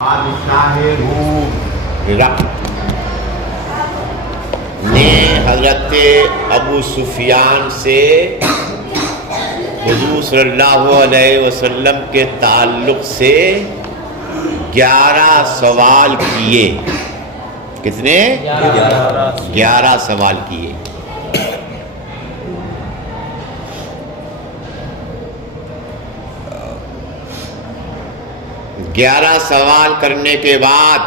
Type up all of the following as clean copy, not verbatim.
بادشاہ روم ہرقل نے حضرت ابو سفیان سے حضور صلی اللہ علیہ وسلم کے تعلق سے 11 سوال کیے۔ کتنے؟ 11 سوال کیے۔ گیارہ سوال کرنے کے بعد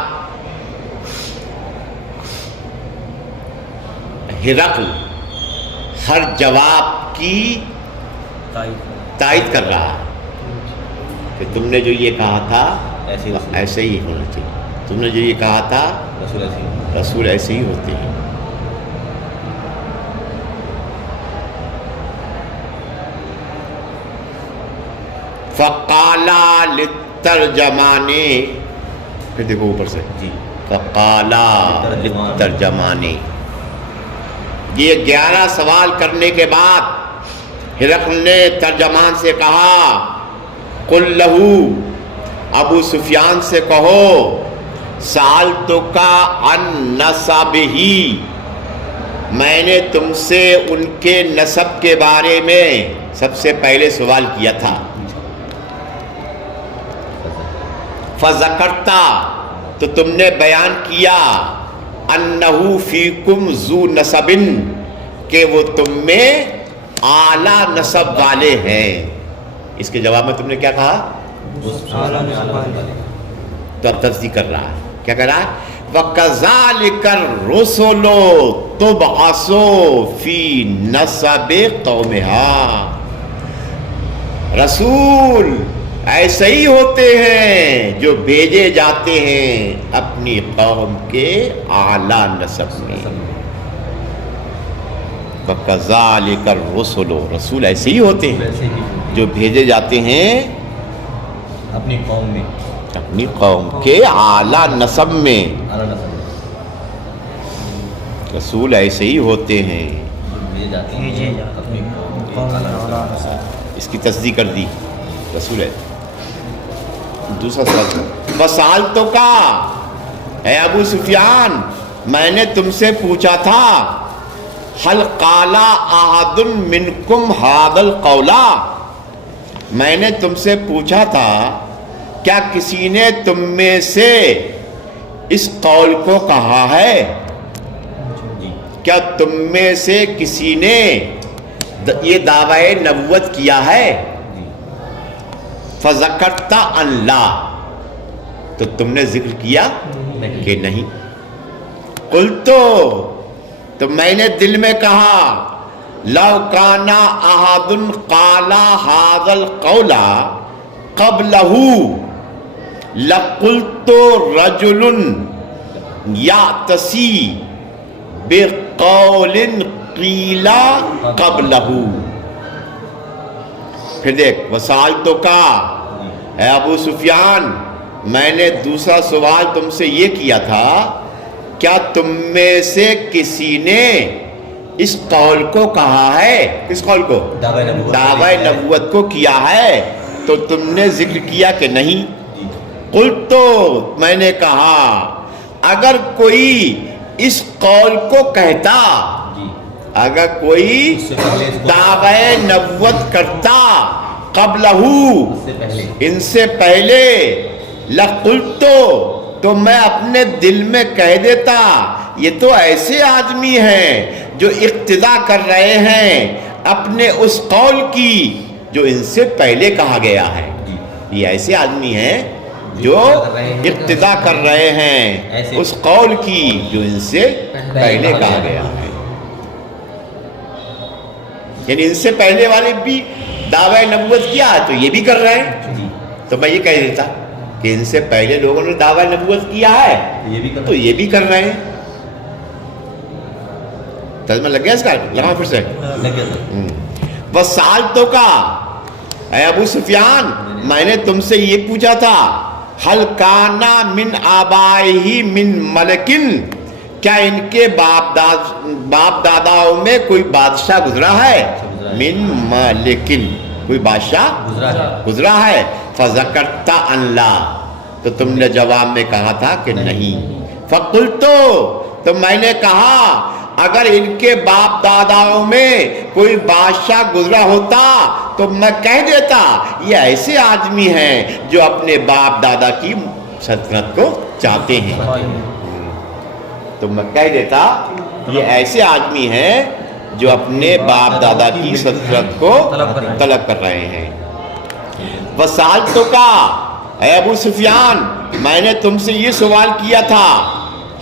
ہرقل ہر جواب کی تائید کر رہا کہ تم نے جو یہ کہا تھا ایسے ہی ہونا چاہیے، تم نے جو یہ کہا تھا رسول ایسے ہی ہوتے ہیں۔ فقالا ترجمانے، پھر دیکھو اوپر سے فقالا ترجمانے، یہ 11 سوال کرنے کے بعد ہرقل نے ترجمان سے کہا قل لہو، ابو سفیان سے کہو سألتک عن نسبہ، میں نے تم سے ان کے نسب کے بارے میں سب سے پہلے سوال کیا تھا۔ فذکرتا، تو تم نے بیان کیا انہو فیکم ذو نسب، کہ وہ تم میں اعلیٰ نسب والے ہیں۔ اس کے جواب میں تم نے کیا کہا؟ تو اب تصدیق کر رہا ہے، کیا کہہ رہا ہے؟ وَكَذَلِكَ الرُّسُلُ تُبْعَثُ فِي نَسَبِ قَوْمِهَا، رسول ایسے ہی ہوتے ہیں جو بھیجے جاتے ہیں اپنی قوم کے اعلیٰ نسب میں۔ وَكَذَلِكَ الرُّسُلُ، رسول ایسے ہی ہوتے ہیں جو بھیجے جاتے ہیں اپنی قوم میں، اپنی قوم کے اعلیٰ نسب میں۔ رسول ایسے ہی ہوتے ہیں، اپنی قوم۔ اس کی تصدیق کر دی، رسول ہے۔ دوسرا سوال، وسألتک، اے ابو سفیان میں نے تم سے پوچھا تھا هل قال احد منکم هذا القول، میں نے تم سے پوچھا تھا کیا کسی نے تم میں سے اس قول کو کہا ہے؟ کیا تم میں سے کسی نے یہ دعوی نبوت کیا ہے؟ فذکرت ان لا، تو تم نے ذکر کیا کہ نہیں۔ قلت، تو میں نے دل میں کہا لو کان احد قال هذا القول قبلہ لقلت رجل یعتصی بقول قیل قبلہ۔ پھر دیکھ، وسألتک، اے ابو سفیان میں نے دوسرا سوال تم سے یہ کیا تھا کیا تم میں سے کسی نے اس قول کو کہا ہے؟ کس قول کو؟ دعوی نبوت کو کیا ہے؟ تو تم نے ذکر کیا کہ نہیں۔ قلت، تو میں نے کہا اگر کوئی اس قول کو کہتا، اگر کوئی دعوی نبوت کرتا قبلہ، ان سے پہلے، لقلت، تو میں اپنے دل میں کہہ دیتا یہ تو ایسے آدمی ہیں جو اقتدا کر رہے ہیں اپنے اس قول کی جو ان سے پہلے کہا گیا ہے۔ یہ ایسے آدمی ہیں جو اقتدا کر رہے ہیں اس قول کی جو ان سے پہلے کہا گیا ہے۔ یعنی ان سے پہلے والے بھی دعوی نبوت کیا تو یہ بھی کر رہے ہیں، تو میں یہ کہہ دیتا کہ ان سے پہلے لوگوں نے دعوی نبوت کیا ہے تو یہ بھی کر رہے ہیں۔ ترجمہ لگ گیا اس کا؟ لگاؤ پھر سے۔ وسألتک، اے ابو سفیان میں نے تم سے یہ پوچھا تھا هل کان من آبائہ من ملک، کیا ان کے باپ داداؤں میں کوئی بادشاہ گزرا ہے؟ من ملک، کوئی بادشاہ گزرا ہے۔ فذکرت ان لا، تو تم نے جواب میں کہا تھا کہ نہیں. فقلت، تو میں نے کہا اگر ان کے باپ داداؤں میں کوئی بادشاہ گزرا ہوتا تو میں کہہ دیتا یہ ایسے آدمی ہیں جو اپنے باپ دادا کی سلطنت کو چاہتے ہیں. تو میں کہہ دیتا یہ ایسے آدمی ہیں جو اپنے باپ دادا کی سلطنت کو طلب کر رہے ہیں. وسالتک، اے ابو سفیان میں نے تم سے یہ سوال کیا تھا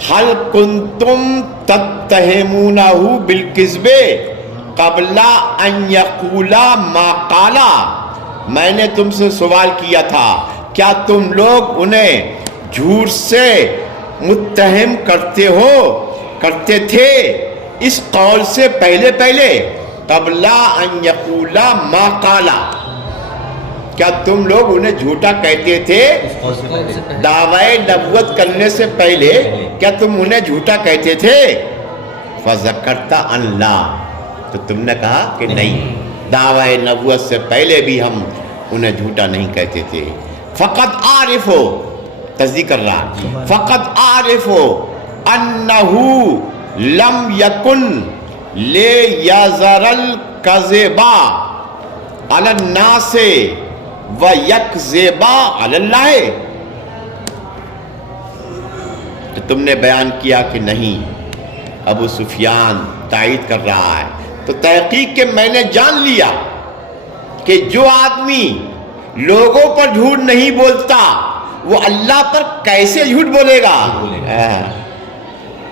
حل کنتم تتہمونہ بالکذب قبل ان یقولا ما قالا. میں نے تم سے سوال کیا تھا کیا تم لوگ انہیں جھوٹ سے متہم کرتے تھے اس قول سے پہلے قبل ان یقولا ما قالا. کیا تم لوگ انہیں جھوٹا کہتے تھے دعوی نبوت کرنے سے پہلے؟ کیا تم انہیں جھوٹا کہتے تھے؟ فذکرت ان لا، تو تم نے کہا کہ نہیں، دعوی نبوت سے پہلے بھی ہم انہیں جھوٹا نہیں کہتے تھے. فقط عارفو، تصدیق کر رہا، فقط عارفو انہو لم یکن لیذر الکذب علی الناس وَيَكْذِبَ عَلَى اللَّهِ. تو تم نے بیان کیا کہ نہیں. ابو سفیان تائید کر رہا ہے تو تحقیق کہ میں نے جان لیا کہ جو آدمی لوگوں پر جھوٹ نہیں بولتا وہ اللہ پر کیسے جھوٹ بولے گا.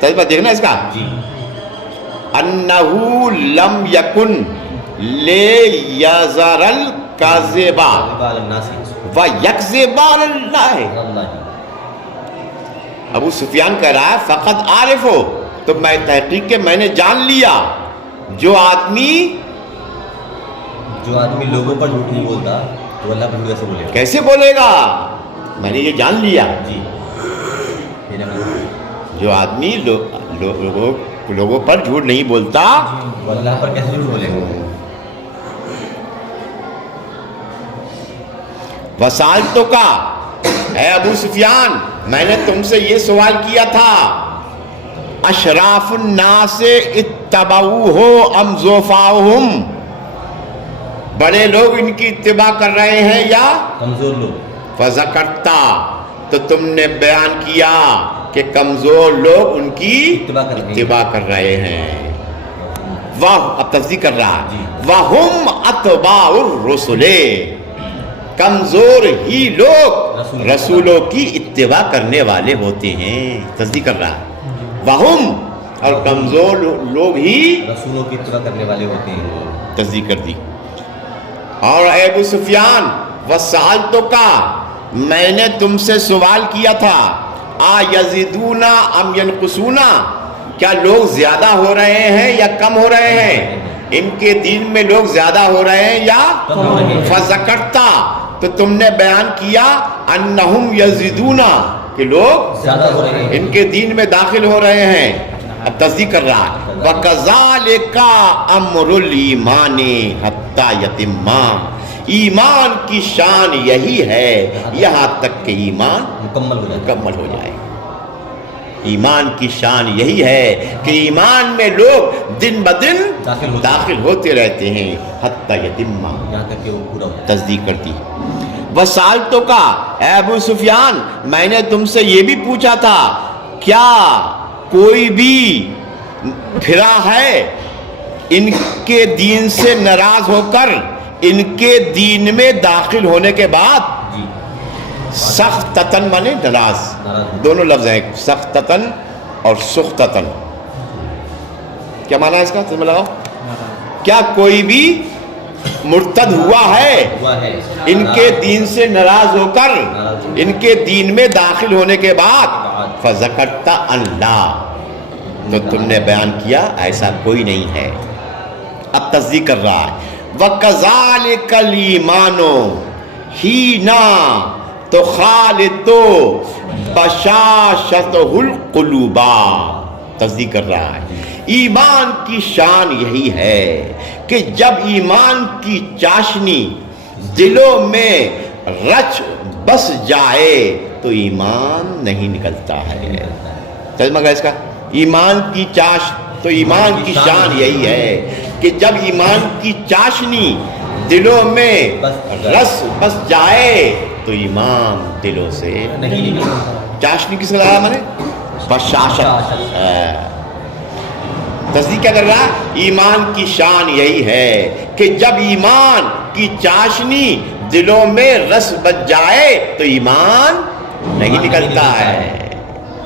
تجربہ دیکھنا اس کا. انہو لم یکن لیذر الکذب وَيَكْذِبَ عَلَى اللَّهِ. ابو سفیان کہہ رہا ہے فقط عارفو، تو میں تحقیق کہ میں نے جان لیا جو آدمی لوگوں پر جھوٹ نہیں بولتا تو اللہ پر کیسے بولے گا؟ کیسے بولے گا؟ میں نے یہ جان لیا جو آدمی لوگوں پر جھوٹ نہیں بولتا وہ اللہ پر کیسے جھوٹ بولے گا؟ وسالتک، اے ابو سفیان میں نے تم سے یہ سوال کیا تھا اشراف الناس اتبعوہ ام ضعفاؤہم، بڑے لوگ ان کی اتباع کر رہے ہیں یا کمزور لوگ. فذکرتا، تو تم نے بیان کیا کہ کمزور لوگ ان کی اتباع کر رہے ہیں. اب تصدیق کر رہا وَهُمْ أَتْبَاعُ الرُّسُلِ، کمزور ہی لوگ رسولوں کی اتباع کرنے والے ہوتے ہیں. تصدیق کر رہا ہے وَهُمْ، اور کمزور لوگ ہی رسولوں کی اتباع کرنے والے ہوتے ہیں. تصدیق کر دی. اور اے ابو سفیان وسالتک، میں نے تم سے سوال کیا تھا یزیدون ام ینقصون، کیا لوگ زیادہ ہو رہے ہیں یا کم ہو رہے ہیں؟ ان کے دین میں لوگ زیادہ ہو رہے ہیں یا فذکرتا، تو تم نے بیان کیا انہم یزیدون، کہ لوگ زیادہ ہو رہے ہیں ان کے دین میں داخل ہو رہے ہیں. اب تصدیق کر رہا ہے وَكَذَلِكَ أَمْرُ الْإِيمَانِ حَتَّى يَتِمَّ، ایمان کی شان یہی ہے یہاں تک کہ ایمان مکمل ہو جائے. ایمان کی شان یہی ہے کہ ایمان میں لوگ دن بدن داخل ہوتے رہتے ہیں حتی یتم، یہاں تک کہ وہ پورا ہو. تصدیق کرتی. وسالتک، اے ابو سفیان میں نے تم سے یہ بھی پوچھا تھا کیا کوئی بھی پھرا ہے ان کے دین سے ناراض ہو کر ان کے دین میں داخل ہونے کے بعد؟ سختتن مانے ناراض، دونوں لفظ ہیں، سختتن اور سختتن. کیا معنی ہے اس کا؟ تم لگاؤ. کیا کوئی بھی مرتد ہوا ہے ان کے دین سے ناراض ہو کر ان کے دین میں داخل ہونے کے بعد؟ فذکرت ان لا، تو تم نے بیان کیا ایسا کوئی نہیں ہے. اب تصدیق کر رہا ہے وَكَذَلِكَ الْإِيمَانُ حِينَ تُخَالِطُ بَشَاشَتُهُ الْقُلُوبَ. تصدیق کر رہا ہے ایمان کی شان یہی ہے کہ جب ایمان کی چاشنی دلوں میں رچ بس جائے تو ایمان نہیں نکلتا ہے. ترجمہ کیا اس کا؟ ایمان کی چاش، تو ایمان کی شان یہی ہے کہ جب ایمان کی چاشنی دلوں میں رس بس جائے تو ایمان دلوں سے نہیں نکلتا. چاشنی کس نے لگایا میں نے؟ بشاشت. تصدیق کیا کر رہا؟ ایمان کی شان یہی ہے کہ جب ایمان کی چاشنی دلوں میں رس بچ جائے تو ایمان نہیں نکلتا ہے.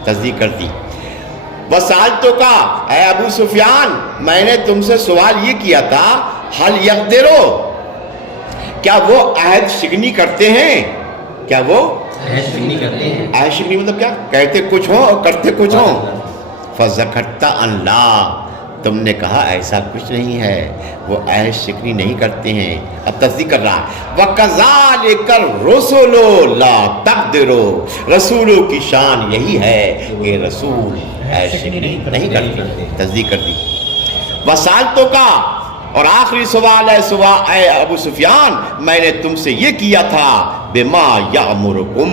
تصدیق کر دی. وسالتوں کا، اے ابو سفیان میں نے تم سے سوال یہ کیا تھا، حل یقدرو کیا وہ عہد شکنی کرتے ہیں؟ کیا وہ عہد شکنی کرتے ہیں؟ عہد شکنی مطلب کیا؟ کہتے کچھ ہوں اور کرتے کچھ ہوں. فذکرت اللہ تم نے کہا ایسا کچھ نہیں ہے، وہ عہد شکنی نہیں کرتے ہیں. اب تصدیق کر رہا وَكَذَلِكَ الرُّسُلُ لَا تَقْدِرُ رسولوں کی شان یہی ہے کہ رسول عہد شکنی نہیں کرتے. تصدیق کر دی. وسالتوں کا، اور آخری سوال ہے اے ابو سفیان میں نے تم سے یہ کیا تھا بما یامرکم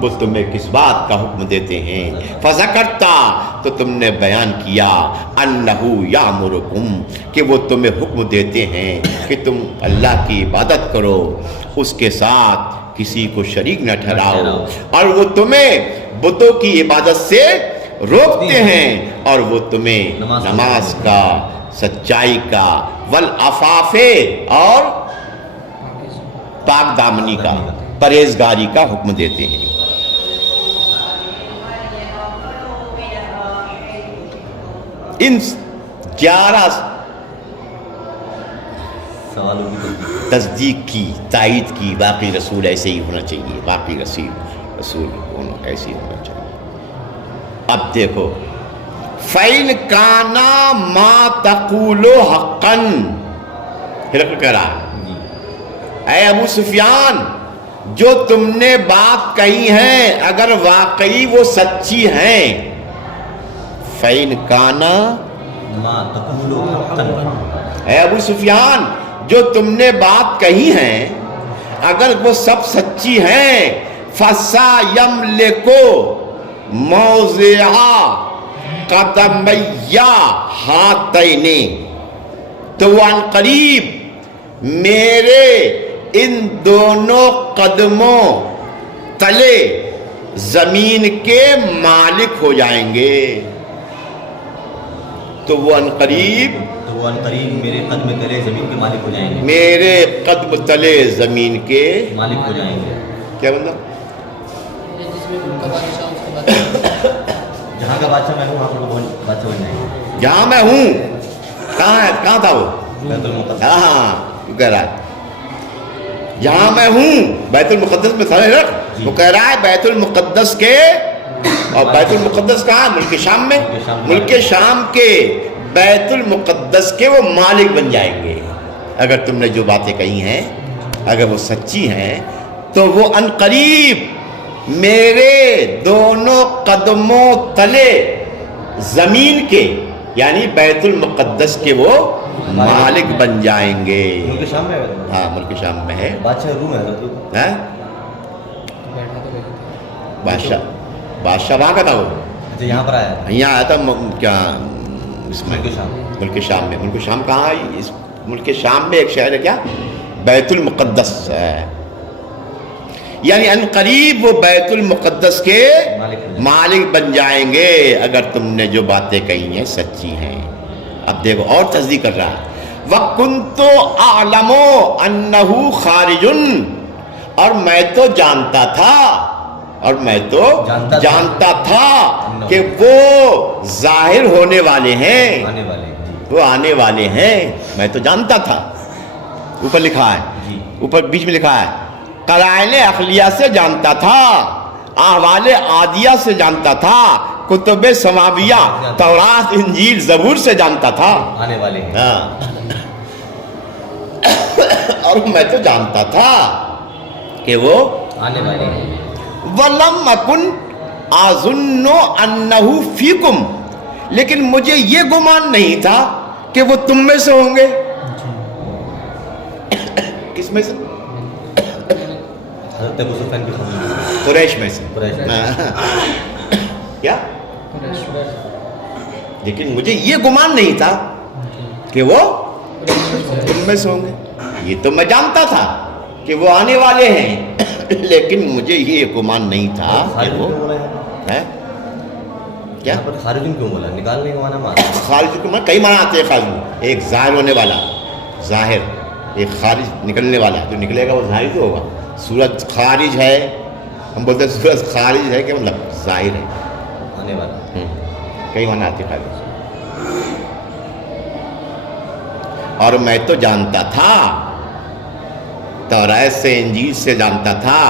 وہ تمہیں کس بات کا حکم دیتے ہیں. فذکرتا تو تم نے بیان کیا انہو یامرکم کہ وہ تمہیں حکم دیتے ہیں کہ تم اللہ کی عبادت کرو، اس کے ساتھ کسی کو شریک نہ ٹھہراؤ، اور وہ تمہیں بتوں کی عبادت سے روکتے ہیں، اور وہ تمہیں نماز کا، سچائی کا، والعفاف اور پاک دامنی کا، پرہیزگاری کا حکم دیتے ہیں. ان 11 سوالوں کی تصدیق کی، تائید کی، باقی رسول ایسے ہی ہونا چاہیے، باقی رسول ایسے ہی ہونا چاہیے. اب دیکھو فَإِنْ كَانَ مَا تَقُولُ حَقًّا ہرقل کہہ رہا ہے اے ابو سفیان جو تم نے بات کہی ہیں اگر واقعی وہ سچی ہیں. فَإِنْ كَانَ مَا تَقُولُ حَقًّا اے ابو سفیان جو تم نے بات کہی ہیں اگر وہ سب سچی ہیں فَسَيَمْلِكُ مَوْضِعَ قَدَمَيَّ ہاتَيْنِ تو وہ عنقریب میرے ان دونوں قدموں تلے زمین کے مالک ہو جائیں گے. تو وہ عنقریب میرے قدم تلے زمین کے مالک ہو جائیں گے. میرے قدم تلے زمین کے مالک ہو جائیں گے. کیا مطلب؟ جہاں کا بادشاہ میں ہوں وہاں پر وہ بادشاہ بن جائیں گے. جہاں میں ہوں کہاں ہے؟ کہاں تھا وہ؟ بیت المقدس. ہاں وہ کہہ رہا ہے جہاں میں ہوں بیت المقدس میں تھا. وہ کہہ رہا ہے بیت المقدس کے، اور بیت المقدس کہاں؟ ملک شام میں. ملک شام کے بیت المقدس کے وہ مالک بن جائیں گے اگر تم نے جو باتیں کہی ہیں اگر وہ سچی ہیں تو وہ عنقریب میرے دونوں قدموں تلے زمین کے یعنی بیت المقدس کے وہ مالک بن جائیں گے. ملک شام میں ہے. ہاں ملک شام میں ہے. بادشاہ روم ہے. ہاں بادشاہ وہاں کا تھا وہ. اچھا یہاں پر آیا. یہاں آیا تھا کیا اس میں ملک شام. ملک شام میں. ملک شام کہاں ہے؟ اس ملک شام میں ایک شہر ہے کیا؟ بیت المقدس ہے. یعنی ان قریب وہ بیت المقدس کے مالک بن جائیں گے اگر تم نے جو باتیں کہی ہیں سچی ہیں. اب دیکھو اور تصدیق کر رہا ہے وَكُنْتُ أَعْلَمُ أَنَّهُ خَارِجٌ اور میں تو جانتا تھا کہ وہ ظاہر ہونے والے ہیں، وہ آنے والے ہیں. میں تو جانتا تھا. اوپر لکھا ہے، اوپر بیچ میں لکھا ہے قرائن عقلیہ سے جانتا تھا، احوال عادیہ سے جانتا تھا، کتب سماویہ تورات انجیل زبور سے جانتا تھا. آنے والے ہیں. ہاں اور میں تو جانتا تھا کہ وہ آنے والے ہیں. وَلَمْ أَكُنْ أَظُنُّ أَنَّهُ فِيكُمْ لیکن مجھے یہ گمان نہیں تھا کہ وہ تم میں سے ہوں گے. کس میں سے؟ حضرت حضرت ابو سفیان کی قوم قریش میں سے قریش میں کیا؟ لیکن مجھے یہ گمان نہیں تھا کہ وہ تم میں سے ہوں گے. یہ تو میں جانتا تھا کہ وہ آنے والے ہیں لیکن مجھے یہ گمان نہیں تھا کہ خارج وہ کیوں بولا ہے؟ ہے. کیا یہاں پر خارجن کیوں بولا؟ نکالنے کا معنی مانا خارج کو میں کئی معنی آتے ہیں خارج. ایک ظاہر ہونے والا، ظاہر، ایک خارج نکلنے والا. جو نکلے گا وہ ظاہر تو ہوگا. سورج خارج ہے، ہم بولتے ہیں سورج خارج ہے کہ مطلب ظاہر ہے. آنے والا. کئی معنی آتے ہیں خارج. اور میں تو جانتا تھا، تورات سے انجیل سے جانتا تھا،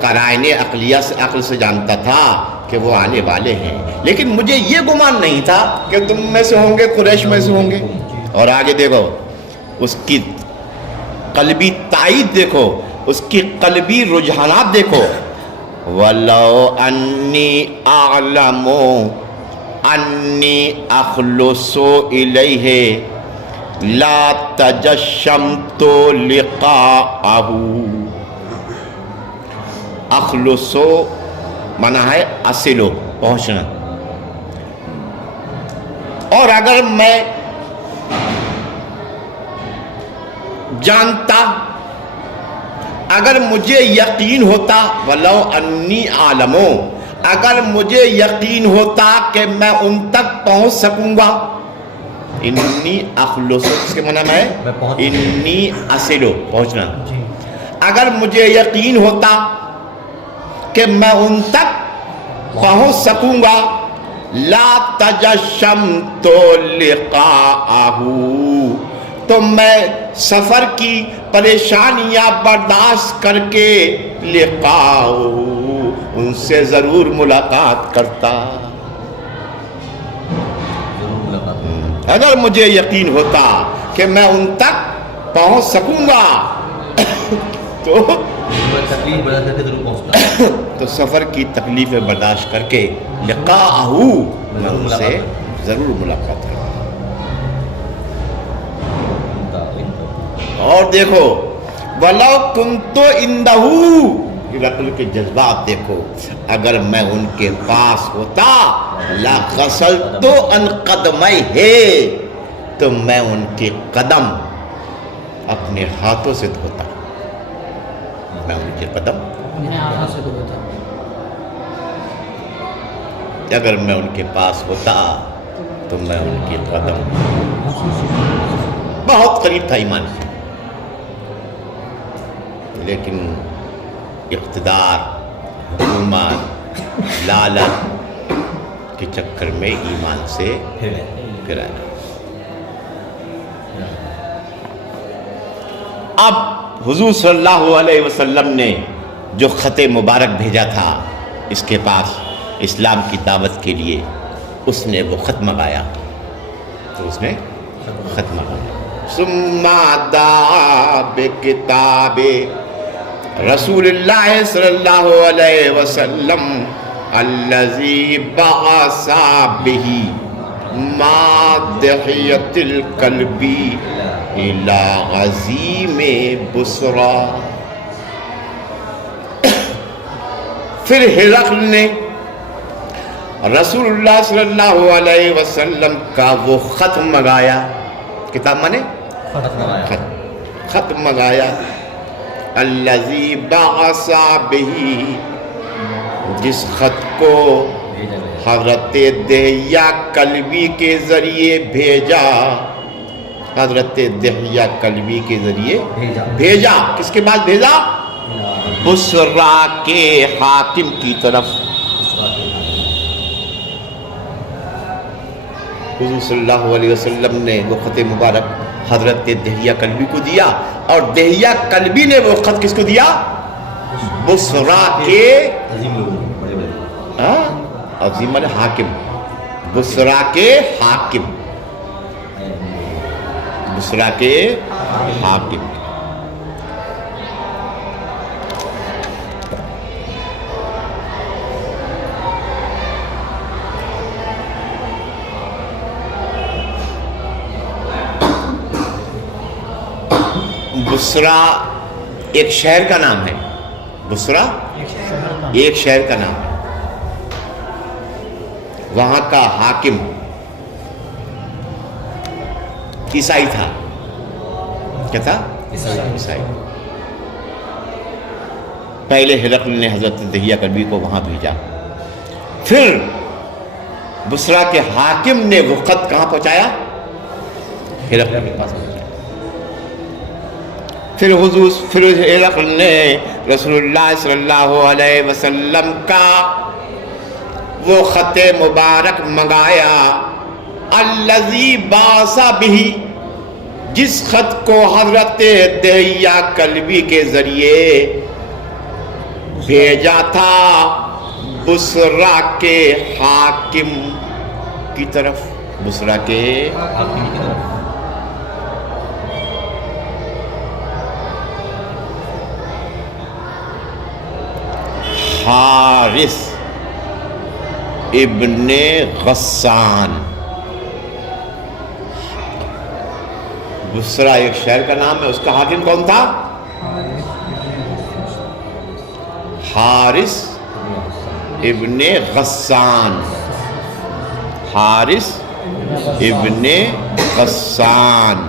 قرائن عقلیہ سے عقل سے جانتا تھا کہ وہ آنے والے ہیں. لیکن مجھے یہ گمان نہیں تھا کہ تم میں سے ہوں گے، قریش میں سے ہوں گے. اور آگے دیکھو اس کی قلبی تائید، دیکھو اس کی قلبی رجحانات دیکھو. وَلَوْ أَنِّي أَعْلَمُ أَنِّي أَخْلُصُ إِلَيْهِ لَا تَجَشَّمْتُ لِقَاءَهُ. اخلصو مانا ہے اصلو، پہنچنا. اور اگر میں جانتا، اگر مجھے یقین ہوتا، ولو انی عالمو، اگر مجھے یقین ہوتا کہ میں ان تک پہنچ سکوں گا. انی اخلصو اس کے معنی میں انی اصلو، پہنچنا. اگر مجھے یقین ہوتا کہ میں ان تک پہنچ سکوں گا، لا تجشمت لقاءہ، تو میں سفر کی پریشانیاں برداشت کر کے لقاءہ ان سے ضرور ملاقات کرتا. اگر مجھے یقین ہوتا کہ میں ان تک پہنچ سکوں گا تو تکلیف برداشت کر کے ضرور پہنچتا. تو سفر کی تکلیفیں برداشت کر کے لقاءہ میں ان سے ضرور ملاقات کروں. اور دیکھو وَلَوْ كُنْتُ عِنْدَهُ، یہ عقل کے جذبات دیکھو. اگر میں ان کے پاس ہوتا، لَغَسَلْتُ عَنْ قَدْمَيْهِ، تو میں ان کے قدم اپنے ہاتھوں سے دھوتا. میں ان کے قدم اگر میں ان کے پاس ہوتا تو میں ان کے قدم. بہت قریب تھا ایمان سے، لیکن اقتدار، حکومت، لالچ کے چکر میں ایمان سے گرایا. اب حضور صلی اللہ علیہ وسلم نے جو خط مبارک بھیجا تھا اس کے پاس اسلام کی دعوت کے لیے، اس نے وہ خط منگایا. تو اس نے خط منگایا. ثم دعا بکتاب رسول اللہ صلی اللہ علیہ وسلم الذی بعث بہ ما دحیۃ القلبی الى عظیم بصرا. پھر ہرقل نے رسول اللہ صلی اللہ علیہ وسلم کا وہ خط منگایا. کتاب مانے خط منگایا. الذی بعث بہ، جس خط کو حضرت دحیہ کلبی کے ذریعے بھیجا. حضرت دحیہ کلبی کے ذریعے بھیجا. کس کے بعد بھیجا؟ بصرا کے حاکم کی طرف. حضور صلی اللہ علیہ وسلم نے وہ خط مبارک حضرت دحیہ کلبی کو دیا، اور دحیہ کلبی نے وہ خط کس کو دیا؟ بصرا کے عظیم الحاکم، بصرا کے حاکم، بصرا کے حاکم. بصرا ایک شہر کا نام ہے بصرہ، ایک شہر کا نام ہے. وہاں کا حاکم عیسائی تھا. کیا تھا؟ عیسائی. پہلے ہرقل نے حضرت دہیہ کلبی کو وہاں بھیجا، پھر بصرہ کے حاکم نے وہ خط کہاں پہنچایا؟ ہرقل کے پاس پہنچایا. پھر ہرقل نے رسول اللہ صلی اللہ علیہ وسلم کا وہ خط مبارک منگایا، الذی بعث بہ، جس خط کو حضرت دہیہ کلبی کے ذریعے بھیجا تھا بصرہ کے حاکم کی طرف. بصرہ کے حاکم کی طرف. حارث ابن غسان. بصرہ ایک شہر کا نام ہے، اس کا حاکم کون تھا؟ حارث ابن غسان. حارث ابن غسان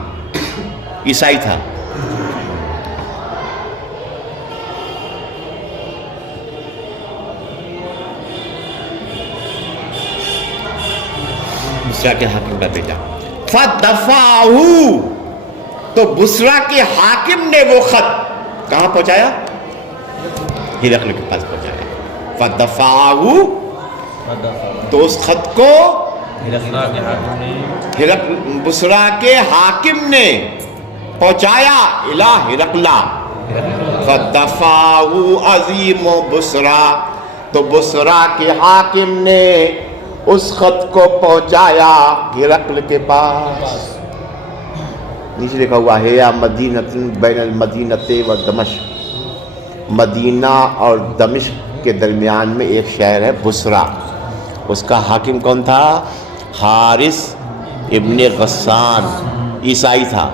عیسائی تھا. بصرہ کے حاکم کا بیٹا. فدفعہ، تو بصرہ کے حاکم نے وہ خط کہاں پہنچایا؟ ہرقل کے پاس پہنچایا. فدفعہ، تو اس خط کو بصرہ کے حاکم نے پہنچایا الی ہرقل. فدفعہ عظیم بصرہ، تو بصرہ کے حاکم نے اس خط کو پہنچایا ہرقل کے پاس. نیچے لکھا ہوا ہے یا مدینۃ بین المدینۃ و دمشق، مدینہ اور دمشق کے درمیان میں ایک شہر ہے بصرہ. اس کا حاکم کون تھا؟ حارث ابن غسان، عیسائی تھا.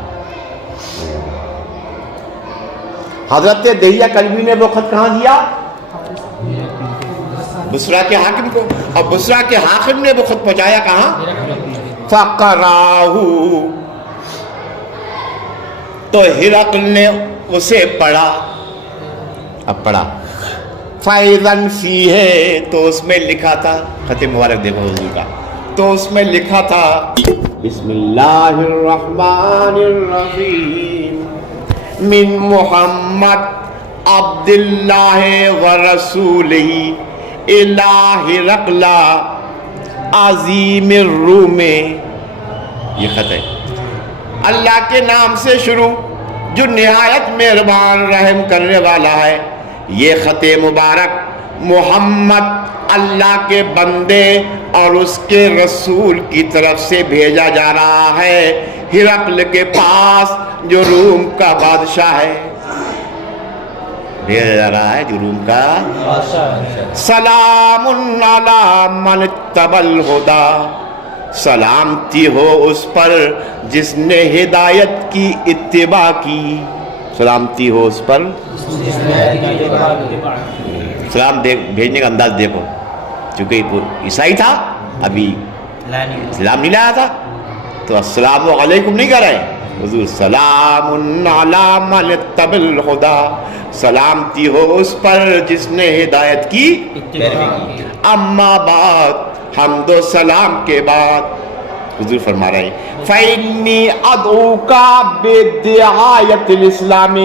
حضرت دہیہ کلبی نے وہ خط کہاں دیا؟ بصرہ کے حاکم کو. اور بصرہ کے حاکم نے وہ خط پہنچایا کہاں؟ فقرأہ، تو ہرقل نے اسے پڑھا. اب پڑھا. فَإِذًا فِيهِ، تو اس میں لکھا تھا، خط مبارک دیکھو حضور کا، تو اس میں لکھا تھا بسم اللہ الرحمن الرحیم من محمد عبد اللہ ورسولہ الی ہرقل عظیم الروم. یہ خط ہے. اللہ کے نام سے شروع جو نہایت مہربان رحم کرنے والا ہے. یہ خط مبارک محمد اللہ کے بندے اور اس کے رسول کی طرف سے بھیجا جا رہا ہے ہرقل کے پاس جو روم کا بادشاہ ہے. بھیجا جا رہا ہے جو روم کا سلام علی من اتبع الہدی، سلامتی ہو اس پر جس نے ہدایت کی اتباع کی. سلامتی ہو اس پر. سلام بھیجنے کا انداز دیکھو، چونکہ عیسائی تھا، ابھی سلام نہیں لایا تھا، تو السلام علیکم نہیں کہہ رہے حضور. سلام علی من اتبع الہدی، سلامتی ہو اس پر جس نے ہدایت کی. اما بعد، حمد و سلام کے بعد حضور فرما رہے ہیں فَإِنِّي أَدْعُوكَ بِدِعَایَةِ الْإِسْلَامِ،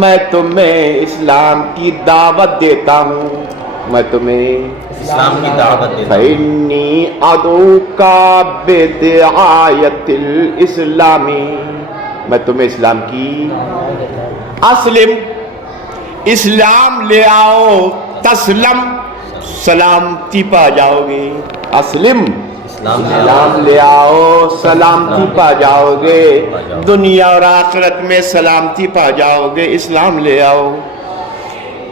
میں تمہیں اسلام کی دعوت دیتا ہوں. میں تمہیں اسلام کی دعوت دیتا ہوں. فَإِنِّي أَدْعُوكَ بِدِعَایَةِ الْإِسْلَامِ، میں تمہیں اسلام کی. اسلم، اسلام لے آؤ. تسلم، سلامتی پا جاؤ گے. اسلم، اسلام لے آؤ، سلامتی پا جاؤ گے. دنیا اور آخرت میں سلامتی پا جاؤ گے. اسلام لے آؤ.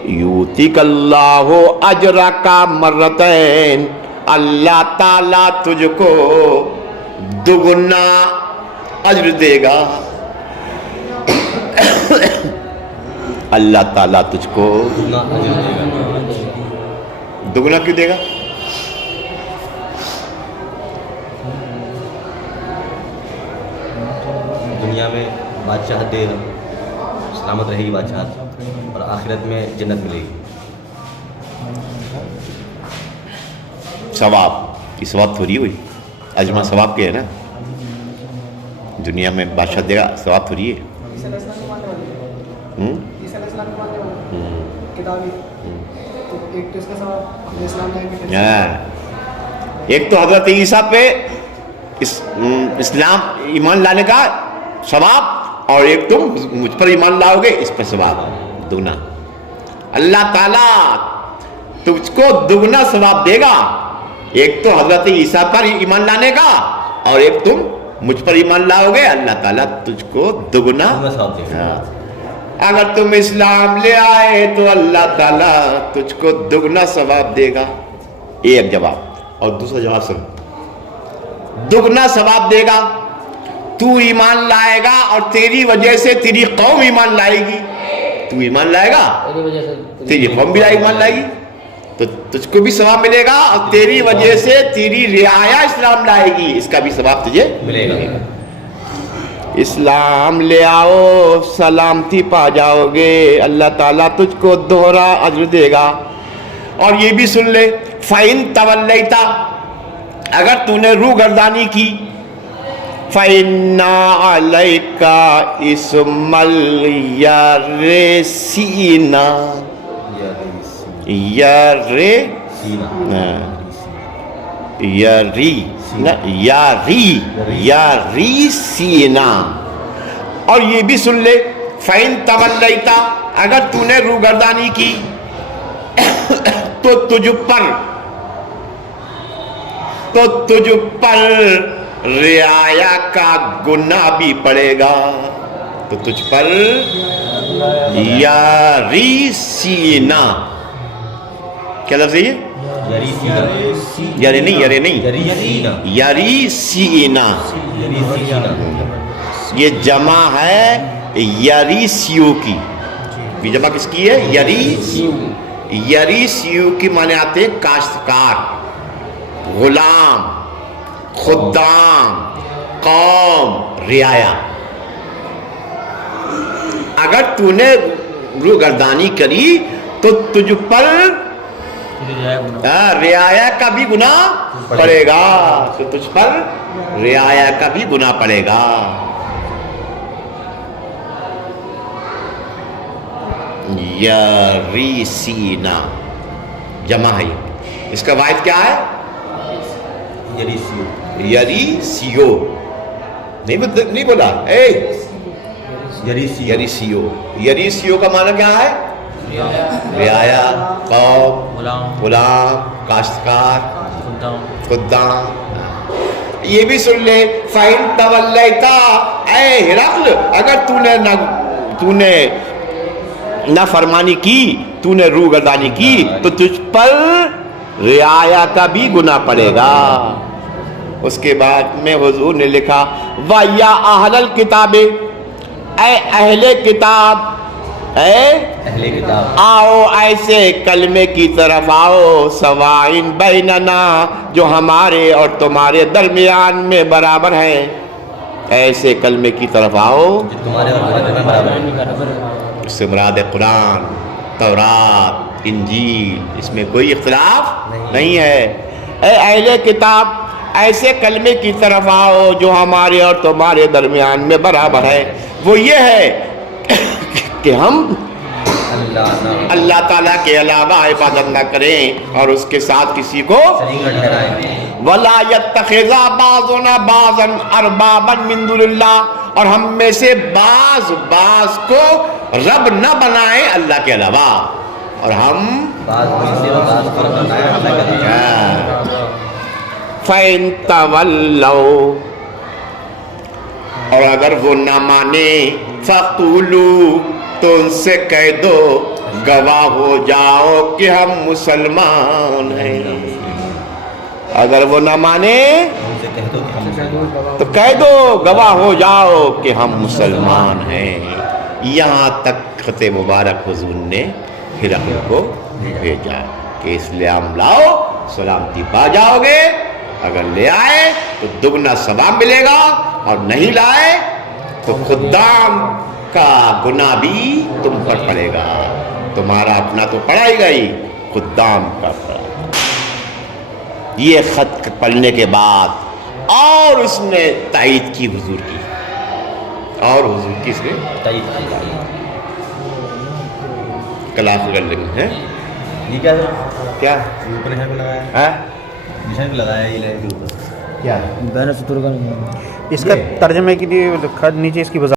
یوتیک اللہ اجرک مرتین، اللہ تعالیٰ تجھ کو دگنا اجر دے گا. اللہ تعالیٰ تجھ کو دگنا اجر دے گا. دگنا کیوں دے گا؟ دنیا میں بادشاہت دے گا، سلامت رہے گی بادشاہت، اور آخرت میں جنت ملے گی. ثواب، یہ ثواب تھوڑی ہوئی، اجمع ثواب کے ہے نا. دنیا میں بادشاہ دے گا، ثواب تھوڑی ہے. ہوں؟ ہاں، ایک تو حضرت عیسیٰ پہ اسلام ایمان لانے کا ثواب، اور ایک تم مجھ پر ایمان لاؤ گے اس پر ثواب دگنا. اللہ تعالیٰ تجھ کو دگنا ثواب دے گا، ایک تو حضرت عیسیٰ پر ایمان لانے کا، اور ایک تم مجھ پر ایمان لاؤ گے، اللہ تعالیٰ تجھ کو دگنا. ثواب دے گا. اگر تم اسلام لے آئے تو اللہ تعالیٰ تجھ کو دگنا ثواب دے گا. ایک جواب. اور دوسرا جواب سن، دگنا ثواب دے گا. تو ایمان لائے گا اور تیری وجہ سے تیری قوم ایمان لائے گی. تو ایمان لائے گا، تیری قوم بھی ایمان لائے گی، تو تجھ کو بھی ثواب ملے گا، اور تیری وجہ سے تیری رعایا اسلام لائے گی، اس کا بھی ثواب تجھے ملے گا. اسلام لے آؤ، سلامتی پا جاؤ گے، اللہ تعالیٰ تجھ کو دوہرا اجر دے گا. اور یہ بھی سن لے، فَإِن تَوَلَّيْتَ، اگر تو نے روح گردانی کی، فَإِنَّ عَلَيْكَ إِثْمَ الْيَرِسِينَ، یاریسینا. اور یہ بھی سن لے، فَإِن تَوَلَّيْتَ، اگر تو نے روگردانی کی تو تجھ پر رعایا کا گناہ بھی پڑے گا. تو تجھ پر یاریسینا، کیا لفظ ہے یہ؟ یاریسینا. یہ جمع ہے یریسیو کی. یہ جمع کس کی ہے؟ یریسیو کی معنی آتے ہیں کاشتکار، غلام، خدام، قوم، رعایا. اگر تو نے روح گردانی کری تو تجھ پر رعایا کا بھی گناہ پڑے گا. تو تجھ پر رعایا کا بھی گناہ پڑے گا. یریسینا جمع ہے. اس کا واحد کیا ہے؟ یریسیو. نہیں بولا یریسیو کا معنی کیا ہے؟ رعایا، قوم، غلام، کاشتکار، خدام. یہ بھی سن لے، فَإِن تَوَلَّيْتَ، اے ہرقل، اگر تو نے نافرمانی کی، تو نے روح گردانی کی، تو تجھ پر رعایا کا بھی گناہ پڑے گا. اس کے بعد میں حضور نے لکھا، وَيَا أَهْلَ الْكِتَابِ، اے اہل کتاب، آؤ ایسے کلمے کی طرف آؤ، سوائن بیننا، جو ہمارے اور تمہارے درمیان میں برابر ہے. ایسے کلمے کی طرف آؤ، اس سے مراد قرآن، تورات، انجیل، اس میں کوئی اختلاف نہیں ہے. اے اہل کتاب، ایسے کلمے کی طرف آؤ جو ہمارے اور تمہارے درمیان میں برابر ہے. وہ یہ ہے کہ ہم اللہ تعالیٰ کے علاوہ عبادت نہ کریں اور اس کے ساتھ کسی کو وَلَا يَتَّخِذَ بَعْضُنَا بَعْضًا أَرْبَابًا مِّن دُونِ اللَّهِ، اور ہم میں سے بعض کو رب نہ بنائیں اللہ کے علاوہ. اور ہم فَإِن تَوَلَّوْا، اور اگر وہ نہ مانے، فَقُولُوا، تو ان سے کہہ دو، گواہ ہو جاؤ کہ ہم مسلمان ہیں. اگر وہ نہ مانے تو کہہ دو، گواہ ہو جاؤ کہ ہم مسلمان ہیں. یہاں تک خط مبارک حضور نے ہرقل کو بھیجا کہ اسلام لاؤ سلامتی پا جاؤ گے، اگر لے آئے تو دگنا ثواب ملے گا، اور نہیں لائے تو خدام کا گناہ بھی تم پر پڑے گا، تمہارا اپنا تو پڑا ہی گئی، خدام کا پڑا۔ یہ خط پڑھنے کے بعد اور اس نے تائید کی حضور کی، اور حضور کی اس نے تائید کلاس کر لیں ہیں یہ کیا ہے؟ کیا اوپر نشان بھی لگایا ہے، ہے نشان بھی لگایا ہے یہ لائن کے اوپر کیا اس کا ترجمے کے لیے نیچے اس کی وضاحت